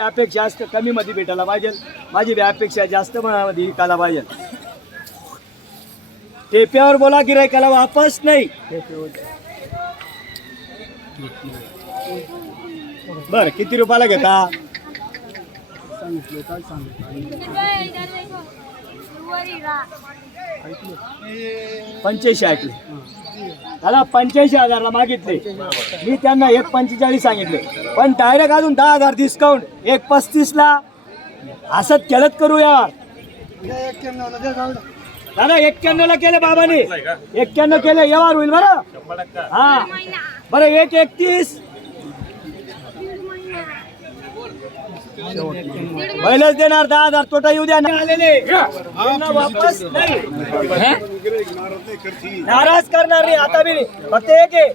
अपेक्षा जास्त कमी मध्ये भेटायला पाहिजे. माझी बी अपेक्षा जास्त मनामध्ये विकायला पाहिजे. टेप्यावर बोला गिरायकाला वापस नाही. बर किती रुपयाला घेता? पंच्याऐंशी ऐकले. त्याला पंच्याऐंशी हजारला मागितले. मी त्यांना एक पंचेचाळीस सांगितले. पण डायरेक्ट अजून दहा हजार डिस्काउंट एक पस्तीसला असंच केलंच करू यार. दादा एक्क्याण्णवला केले बाबाने. एक्क्याण्णव केले व्यवहार होईल बरं. हा. बरं एक एकतीस. पहिलेच देणार दहा हजार तोटा येऊ द्या. आलेले. वापस नाही. नाराज करणार नाही आता नाही. फक्त एक आहे.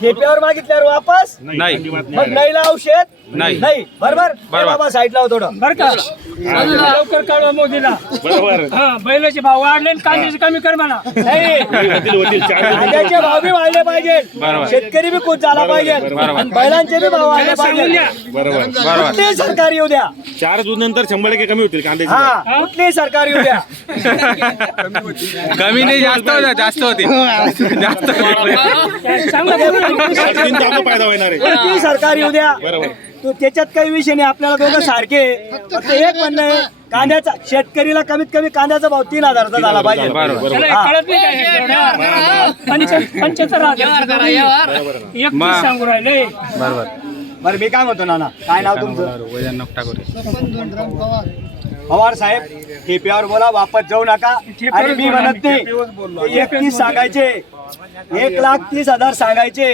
ठेप्यावर मागितल्यावर वापस? नाही. मग नाहीला औषध? नाही. नाही. बरोबर? बरोबर. बाबा साईड लाव थोडं. बर का? अजून लवकर कळवा मोदीला. बरोबर. हा बैलाचे भाव वाढले आणि कांद्याचे कमी कर म्हणा. नाही. होतील होतील चार कांद्याचे भाव बी वाढले पाहिजे. बरोबर. शेतकरी बी खुश झाला पाहिजे. बरोबर. आणि बैलांचे बी भाव वाढले पाहिजे. बरोबर बरोबर. कुठलीही सरकार येऊ द्या? चार जून नंतर शंभर टक्के कमी होतील कांद्याचे भाव. हा कुठलीही सरकार येऊ द्या? कमी नाही जास्त होता जास्त होते. जास्त चांगलं बोलू. शेतकऱ्यांचा आपला फायदा होणार आहे कुठलीही सरकार येऊ द्या. बरोबर. तो त्याच्यात काही विषय नाही. आपल्याला दोघं सारखे फक्त एक म्हणणं आहे कांद्याचा शेतकरीला कमीत कमी कांद्याचा भाव तीन हजाराचा झाला पाहिजे. बरोबर त्याला हा. कळत नाही काय एवढ्या. पंच- पंच्याहत्तर हजार एकतीस सांगू राहिले. बरोबर. बरं मी काय म्हणतो नाना? काय नाव तुमचं? टाकू पवार साहेब ठेप्यावर बोला वापस जाऊ नका. आणि मी म्हणत नाही एकतीस सांगायचे. एक लाख तीस हजार सांगायचे.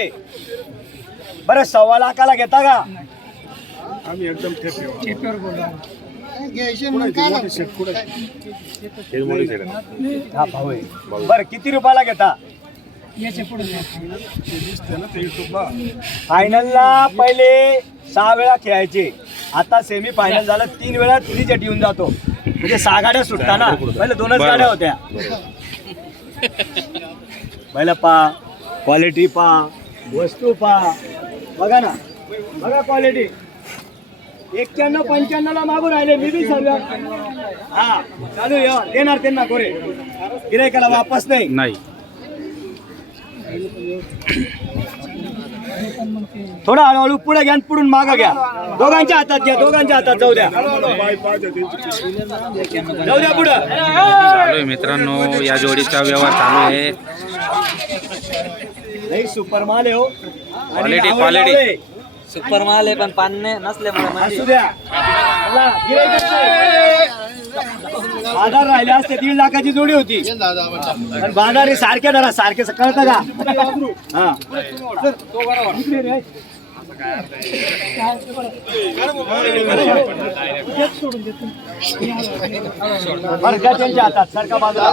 बरं सव्वा लाखाला घेता का? हे मोठी शेत आहे. हा भाऊ आहे. बरं किती रुपयाला घेता? फायनलला पहिले सहा वेळा खेळायचे. आता सेमी फायनल झालं तीन वेळा तिन्ही येऊन जातो. म्हणजे सहा गाड्या सुटता ना. पहिले दोनच. गाड्या होत्या. पहिलं पा क्वालिटी पा वस्तू पा. बघा ना. बघा क्वालिटी एक्क्याण्णव पंच्याण्णव ला मागून राहिले. मी बी सर्व हा चालू हो. देणार त्यांना गोरे. गिरायकाला वापस नाही. थोडा हळूहळू पुढे घ्या पुढून मागं घ्या. दोघांच्या हातात घ्या दोघांच्या हातात जाऊ द्या. जाऊ द्या पुढं. मित्रांनो या जोडीचा व्यवहार चालू आहे. नाही सुपर माल आहे हो. Quality. लावलंय. सुपर माल आहे पण पाणी नसल्यामुळे असू द्या. बाजार राहिले असते दीड लाखाची जोडी होती. पण बाजार हे सारखे धरा सारखे कळतं का? हा. द्या त्यांच्या हातात बाजूला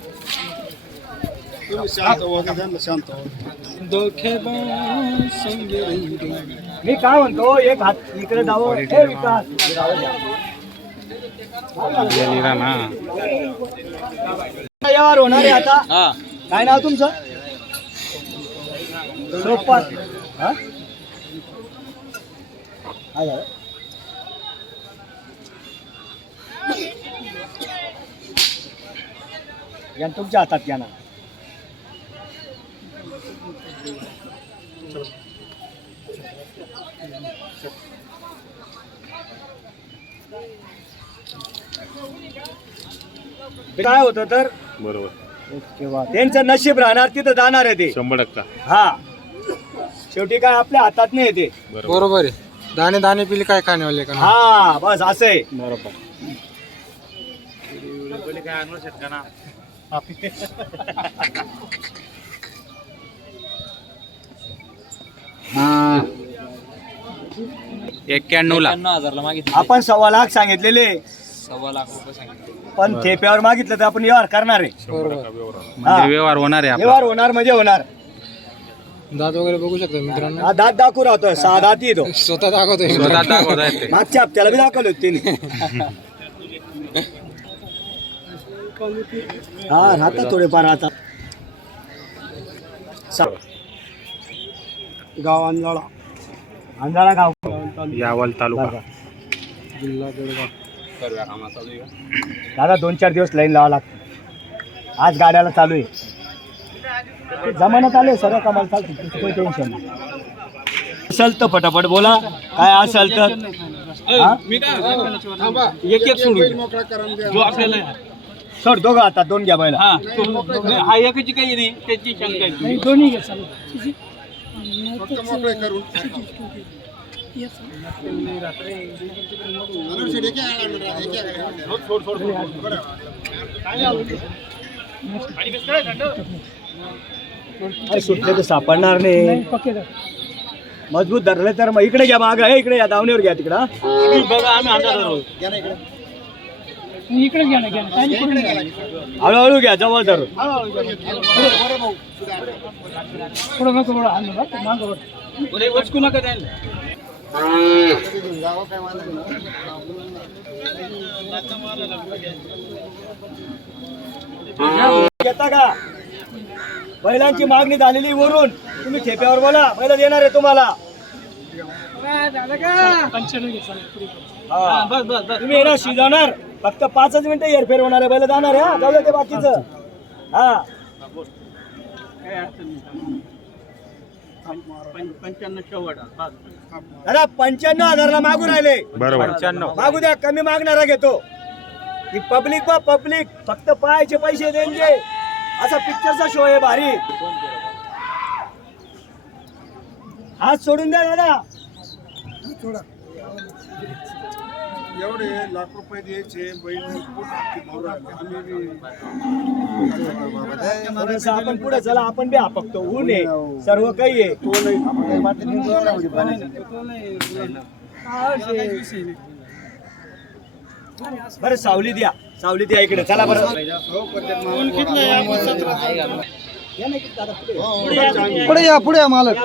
मी काय म्हणतो एक हात इकडे जावं हे विकास. व्यवहार होणार आहे आता? काय नाव तुमचं? सोपात हा? काय झालं? तुमच्या हातात घ्या ना. काय होतं तर? बरोबर. त्यांचं नशीब राहणार तिथं जाणार आहे ते. शंभर टक्का. हा. शेवटी काय आपल्या हातात नाही येते बरोबर. आहे. दाणे दाणे पिले काय खाण्यावाले का? हा बस असं आहे. बरोबर. एक्क्याण्णव ला एक्क्याण्णव हजारला मागितले. आपण सव्वा लाख सांगितलेले. सव्वा लाख रुपये सांगितले. पण ठेप्यावर मागितलं तर आपण व्यवहार करणार आहे. म्हणजे व्यवहार होणार आहे आपला. व्यवहार होणार म्हणजे होणार. दात वगैरे बघू शकता मित्रांनो. हा दात दाखवू राहतोय. सहा दात येतो. स्वतः दाखवतोय स्वतः दाखवत आहेत ते. मागच्या हप्त्याला बी दाखवले होते तिने. हा राहतात थोडेफार आता. सा- गाव अंजाळा. अंधारा गाव. यावल तालुका. जिल्हा दादा दोन चार दिवस लाईन लावा लागते. आज गाड्याला चालू आहे. जमान्यात आले सर्व कामाला चालते. टेन्शन नाही. असेल तर फटाफट बोला. काय असेल तर. हा? एक एक सोडून जो आपल्याला सोड दोघं आता दोन घ्या बैला. हा हा एकाची काही नाही. त्याची शंका दोन्ही घ्या काय सुटले तर सापडणार नाही. मजबूत धरले तर मग इकडे घ्या माग. इकडे या दावणीवर घ्या तिकडं बघा आम्ही इकडे. घ्या. हळूहळू घ्या जवळ धरून. पुढं नको वचकू नका त्यांना. घेता का? बैलांची मागणी झालेली वरून. तुम्ही ठेप्यावर बोला. बैल देणार आहे तुम्हाला. तुम्ही येणार शिजवणार फक्त पाचच मिनिटं हेरफेर होणार आहे. बैल जाणार आहे हा. जाऊ ते बाकीचं. हा. दादा पंच्याण्णव हजारला मागू राहिले. बरोबर. पंच्याण्णव. मागू द्या कमी मागणारा घेतो. ही पब्लिक बा पब्लिक फक्त पाहायचे पैसे द्यायचे असा पिक्चरचा शो आहे भारी. हात सोडून द्या दादा. एवढे लाख रुपये द्यायचे थोडस आपण पुढे चला आपण बी आपकतो. ऊन आहे. सर्व काही आहे. बरं सावली द्या. सावली द्या इकडे. चला बरं. पुढे या पुढे या मालक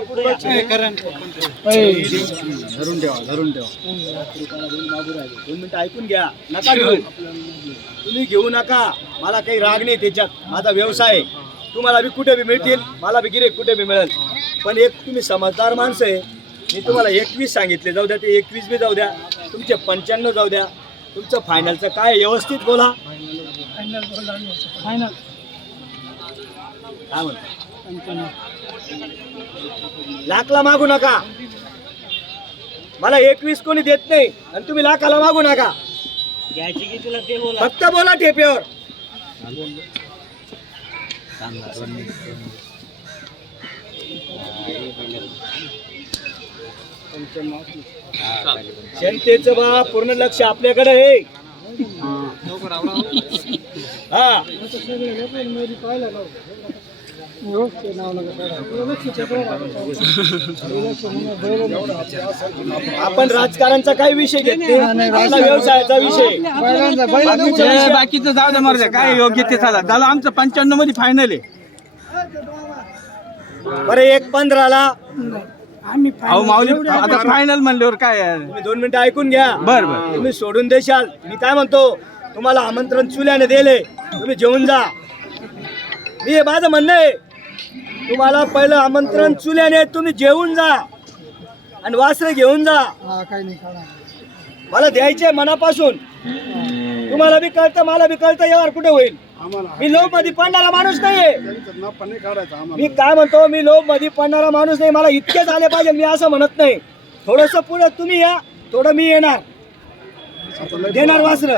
धरून ठेवा धरून ठेवा दोन मिनिटं ऐकून घ्या नका घेऊ तुम्ही घेऊ नका मला काही राग नाही त्याच्यात माझा व्यवसाय आहे तुम्हाला बी कुठे बी मिळतील मला बी गिरे कुठे बी मिळेल पण एक तुम्ही समजदार माणसं आहे मी तुम्हाला एकवीस सांगितले जाऊ द्या ते एकवीस बी जाऊ द्या तुमचे पंच्याण्णव जाऊ द्या तुमचं फायनलचं काय आहे? व्यवस्थित बोला फायनल काय म्हणता? लाखला मागू नका. मला एकवीस कोणी देत नाही आणि तुम्ही लाखाला मागू नका. फक्त बोला ठेप्यावर जनतेचं बा पूर्ण लक्ष आपल्याकडे आहे. हा. आपण राजकारणचा काही विषय घेत नाही. आपला व्यवसायाचा विषय. बाकीचे जाऊ दे मर्द काय योग्य ते झालं झालं आमचं पंच्याण्णवमध्ये फायनल आहे. बरं एक पंधराला. अहो माऊली आता फायनल म्हणल्यावर काय? तुम्ही दोन मिनिटं ऐकून घ्या. बर बर. तुम्ही सोडून देशाल. मी काय म्हणतो तुम्हाला आमंत्रण चुल्याने दिले तुम्ही जेवून जा. मी हे माझं म्हणणं आहे. तुम्हाला पहिलं आमंत्रण चुल्याने तुम्ही जेवून जा. आणि वासरे घेऊन जा. काही नाही मला द्यायचे मनापासून. तुम्हाला बी कळतं मला बी कळतं यावर कुठे होईल? मी लोभमध्ये पडणारा माणूस नाहीये. मी काय म्हणतो मी लोभमध्ये पडणारा माणूस नाही मला इतके झाले पाहिजे मी असं म्हणत नाही. थोडस पुढे तुम्ही या थोडं मी येणार. देणार वासर.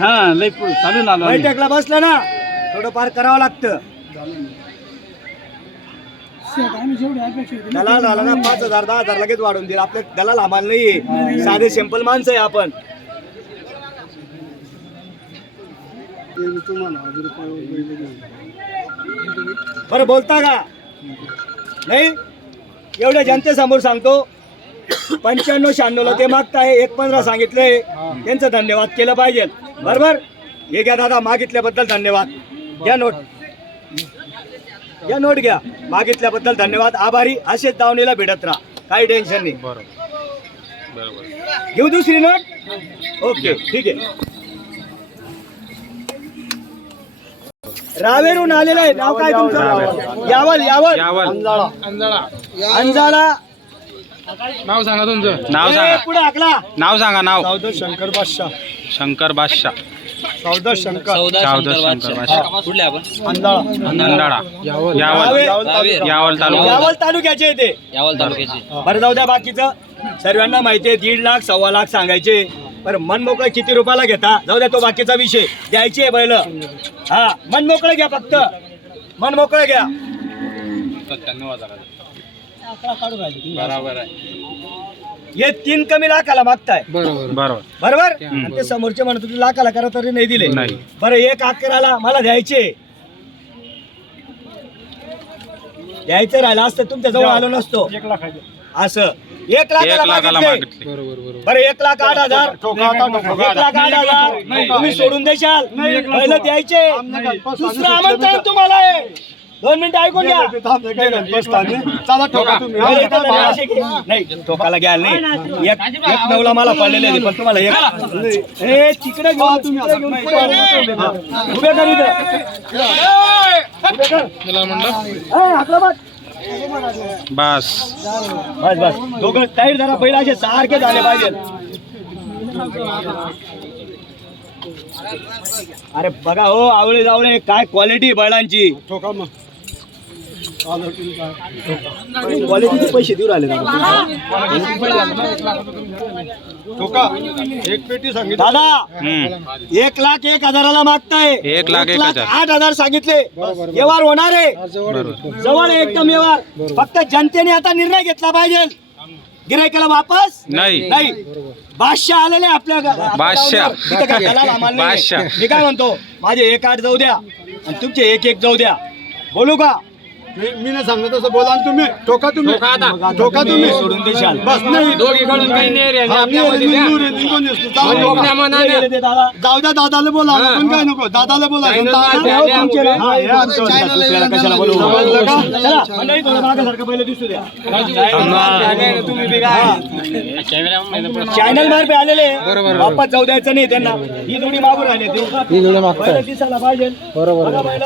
हा लय पुढे. चालून आलो. बैठकला बसलं ना थोडं फार करावं लागतं. दलाल झाला ना पाच हजार दहा हजार लगेच वाढून देईल आपल्या दलाल आम्हाला नाहीये. साधे सिंपल माणसं आहे आपण. बरं बोलता का? नाही? एवढ्या जनतेसमोर सांगतो. पंच्याण्णव शहाण्णवला ते मागताय एक पंधरा सांगितले. त्यांचं धन्यवाद केलं पाहिजे. बरोबर? हे घ्या दादा मागितल्याबद्दल धन्यवाद. घ्या नोट. घ्या नोट घ्या. मागितल्याबद्दल धन्यवाद. आभारी. असेच दावणीला भेटत राहा. काही टेन्शन नाही. घेऊ दुसरी नोट? ओके. ठीक आहे. रावेरून आलेलं आहे. नाव काय तुमचं? यावल यावल. यावल. अंजाला नाव सांगा तुमचं. नाव सांगा. पुढे आकला. नाव सांगा नाव. शंकर बादशाह. शंकर बादशाह. सावदा शंकर. चौदा चौदा शंकर शंकर बादशाह. बादशाह. कुठले आपण? अंधाळा. अंधाडा यावल. यावल. दहावीर. यावल तालुका यावल तालुक्याचे. येते यावल तालुक्याचे. बरं जाऊ द्या बाकीचं. सर्वांना माहिती आहे दीड लाख सव्वा लाख सांगायचे. बरं मन मोकळं किती रुपयाला घेता? जाऊ द्या तो बाकीचा विषय. द्यायचे आहे बैल. हा मन मोकळं घ्या फक्त. मन मोकळं घ्या. बरोबर आहे. हे तीन कमी लाखाला मागताय. बरोबर. बरोबर. बरोबर? आणि ते समोरचे म्हणत होते लाखाला करा तरी नाही दिले. नाही. बरं एक अकराला मला द्यायचे. द्यायचं राहिलं असतं तुमच्या जवळ आलो नसतो. असं. एक एक लाखाला लाखाला मागितले. मागितले. बरोबर बरोबर. बरं एक लाख आठ हजार. एक लाख आठ हजार. तुम्ही सोडून देशाल. पहिलं द्यायचे. दुसरं आमंत्रण तुम्हाला आहे. दोन मिनिटं ऐकून घ्या. नाही टोकाला घ्याल नाही एक एक नवला मला पडलेले आहे, पण तुम्हाला एक ए तिकडे. हा. उभे कर इथं. बस. बस बस. दोघं टाईट जरा पहिला असे सारखे झाले पाहिजे. अरे बघा हो आवळे जावळे काय क्वालिटी बैलांची. ठोका मग. क्वालिटीचे पैसे देऊ राहिले ठोका एक पेटी सांगितलं. दादा. एक लाख एक हजाराला मागताय. एक लाख एक हजार. आठ हजार सांगितले. व्यवहार होणार आहे. जवळ आहे एकदम व्यवहार. फक्त जनतेने आता निर्णय घेतला पाहिजे. गिरायकाला वापस? नाही. नाही. बादशाह आलेले आपल्या. बादशाह. मी काय म्हणतो? माझे एक आठ जाऊ द्या. आणि तुमचे एक एक जाऊ द्या. बोलू का? मी नाही सांगत तसं बोला आणि तुम्ही ठोका तुम्ही. ठोका तुम्ही. सोडून देशाल. बस नाही. हा, मी आहे, निघून आहे, निघून आहे. चालू ठोका. दे दादा. जाऊ द्या दादाला बोला. आपण काय नको? दादाला बोला. हा, हो, तुमचे ना. हा, हे आमचं होतं. दुसऱ्याला कशाला बोलवू? समजलं का? चला, मंडळी थोडं मागेसारखं पहिलं दिसू द्या. चॅनल मार्फे आलेले. वापस जाऊ द्यायचं नाही त्यांना. ही जोडी मागून आले. ही जोडी मागताय. दिसायला पाहिजे. बरोबर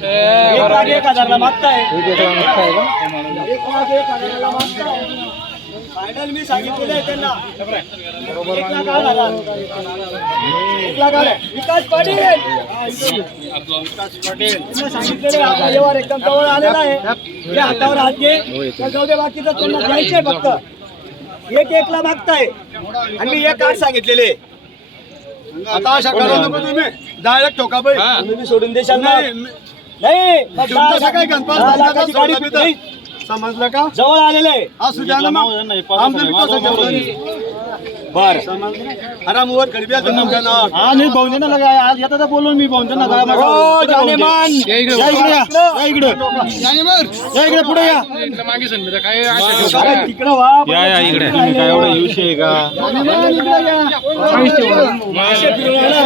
एक लाख एक हजारला मागताय. एक लाख एक हजाराला मागताय. फायनल मी सांगितलेलं आहे त्यांना. एक लाख आठ हजार. एक लाख आठ. विकास पाटील. त्यांना सांगितलेलं आहे, आपला व्यवहार एकदम जवळ आलेला आहे. या हातावर हात घे. तर जाऊ दे बाकीचं त्यांना द्यायचंय फक्त. एक एक ला मागताय. आणि मी एक आठ सांगितलेले आता अशा करा नको तुम्ही. डायरेक्ट ठोका बाई तुम्ही सोडून देशाल ना नाही नाही मग दहा तुमचं काय गणपत दहा लाखाची गाडी नाही, समजलं का? जवळ आलेलं. असू द्या ना मग आमचं विकास बर. आरामवर खडबी आता तुमच्या नावावर. हो जानेमान. या इकडे या. या. इकडे. या इकडे पुढे या. तिकडं इकडे. काय एवढा विषय आहे का? असे फिरून आणा.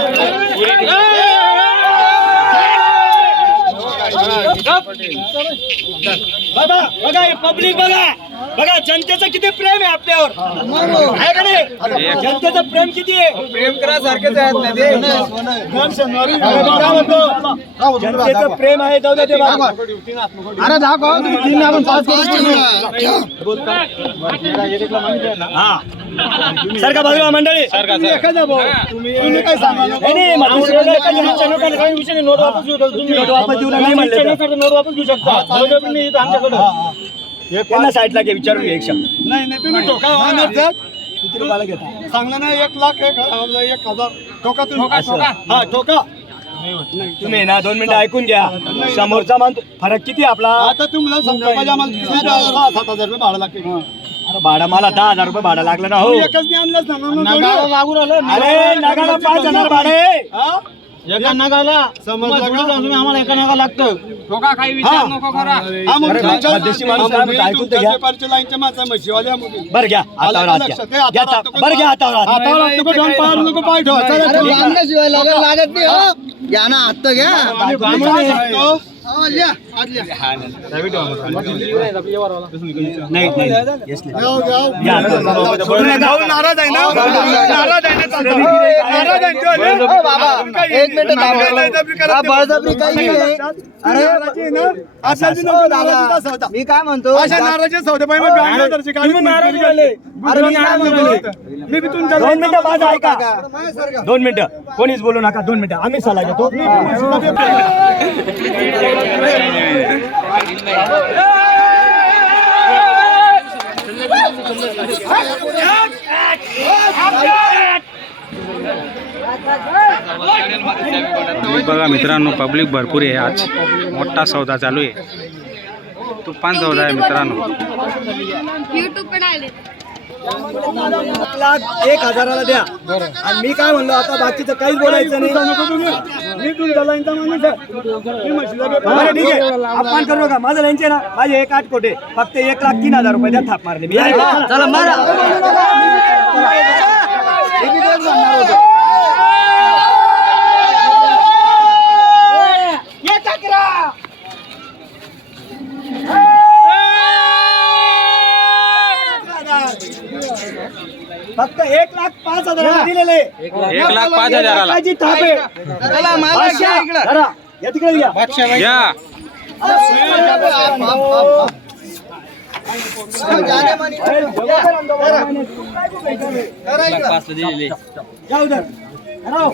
बघा बघा हे पब्लिक बघा बघा जनतेचं किती प्रेम आहे आपल्यावर. आहे का नाही? जनतेचं प्रेम किती आहे? प्रेम करासारखेच जनतेचं प्रेम आहे जाऊ बाजूला. अरे दाखव. तुम्ही तीन आपण पाच हा. सारखा बाजूला मंडळी. तुम्ही काय सांगा नोट वापस घेऊ तुम्ही नोट वापस देऊ नाही म्हणले तर. नोट वापस घेऊ शकता. त्यांना साईडला घे विचारून घे एक शब्द. नाही नाही तुम्ही ठोका वाहणार द्या. किती रुपयाला घेता? चांगलं नाही एक लाख एक हजार एक हजार. ठोका तुम्ही. हा ठोका. तुम्ही ना दोन मिनिटं ऐकून घ्या. समोरचा मान फरक किती आपला? आता तुम्हाला समजा पाहिजे आम्हाला किती द्या? सहा सात हजार रुपये भाडं लागते. अरे भाडा मला दहा हजार रुपये भाडा लागलं ना हो. एकच नाही आणलंच ना, दोन्ही. अरे नगाला पाच हजार भाडे हा? एका नगाला समजलं का? आम्हाला एका नगा लागतं ठोका काही विचार नको करा हा मुली अरे, तुमच्या- मध्यस्थी माणूस हा मुली काय म्हणतो ऐकून तर घ्या. तुमच्या पेपरच्या लाईनच्या माणसं म्हशीवाल्या मुली. बरं घ्या हातावर हात? घ्या घ्या हातावर हात- हात बरं घ्या हातावर हात. हातावर हात नको, डोन पायावर नको, पाय ठेवा. चला, चला. बांधल्याशिवाय लागत लागत नाही हो घ्या ना हात तर घ्या आम्ही काय सांगतो? हो, लिहा, नाराज आहे ना नाराज आहे एक मी काय म्हणतो अशा नाराजी सौदे मी बी तुमच्या दोन मिनिटं माझं ऐका दोन मिनिटं. कोणीच बोलू नका दोन मिनिटं. आम्ही सल्ला घेतो. बघा मित्रांनो पब्लिक भरपूर आहे आज. मोठा सौदा चालू आहे. तुफान सौदा आहे मित्रांनो. युट्यूब पण आले. एक लाख एक हजाराला द्या. आणि मी काय म्हणलो आता बाकीचं काहीच बोलायचं नाही. मी तुमच्या लाईनचा माणूस आहे. मी म्हशीचा व्यापारी बरं ठीक आहे. अपमान करू नका. माझं लाईनचे ना माझे एक आठ कोटे. फक्त एक लाख तीन हजार रुपये द्या थाप मारले मी. चला मारा. फक्त एक लाख पाच हजार दिलेले. एक लाख. पाच हजाराला. थाप चला, घ्या इकडं. या तिकडे या. या.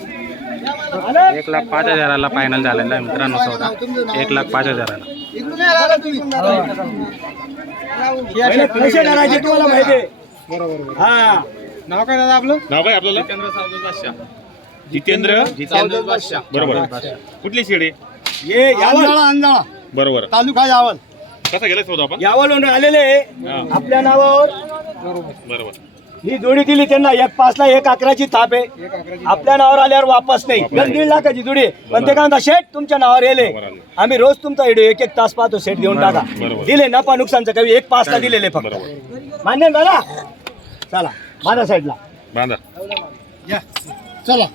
आले? एक लाख पाच हजाराला फायनल झालेला आहे मित्रांनो सौदा एक लाख पाच हजाराला. पैसे धरायचे तुम्हाला माहिती आहे. हा. नाव काय दादा आपलं? नाव काय आपल्याला जितेंद्र जितेंद्र बरोबर. कुठली शेडी ये यावल अंजाळा बरोबर. तालुका यावल कसा गेला सौदा आपण? यावलहून आलेले आपल्या नावावर बरोबर. ही जोडी दिली त्यांना. एक पाचला एक अकराची थाप आहे. आपल्या नावावर आल्यावर वापस नाही. गण दीड लाखाची जोडी आहे. पण ते काय म्हणता शेठ तुमच्या नावावर येले. आम्ही रोज तुमचा व्हिडिओ एक एक तास पाहतो सेट देऊन टाका. बरोबर. दिले नफा नुकसानचं काही एक पाचला दिलेले फक्त. मान्य आहे दादा? चला. माझ्या साईडला. बांधा. चला.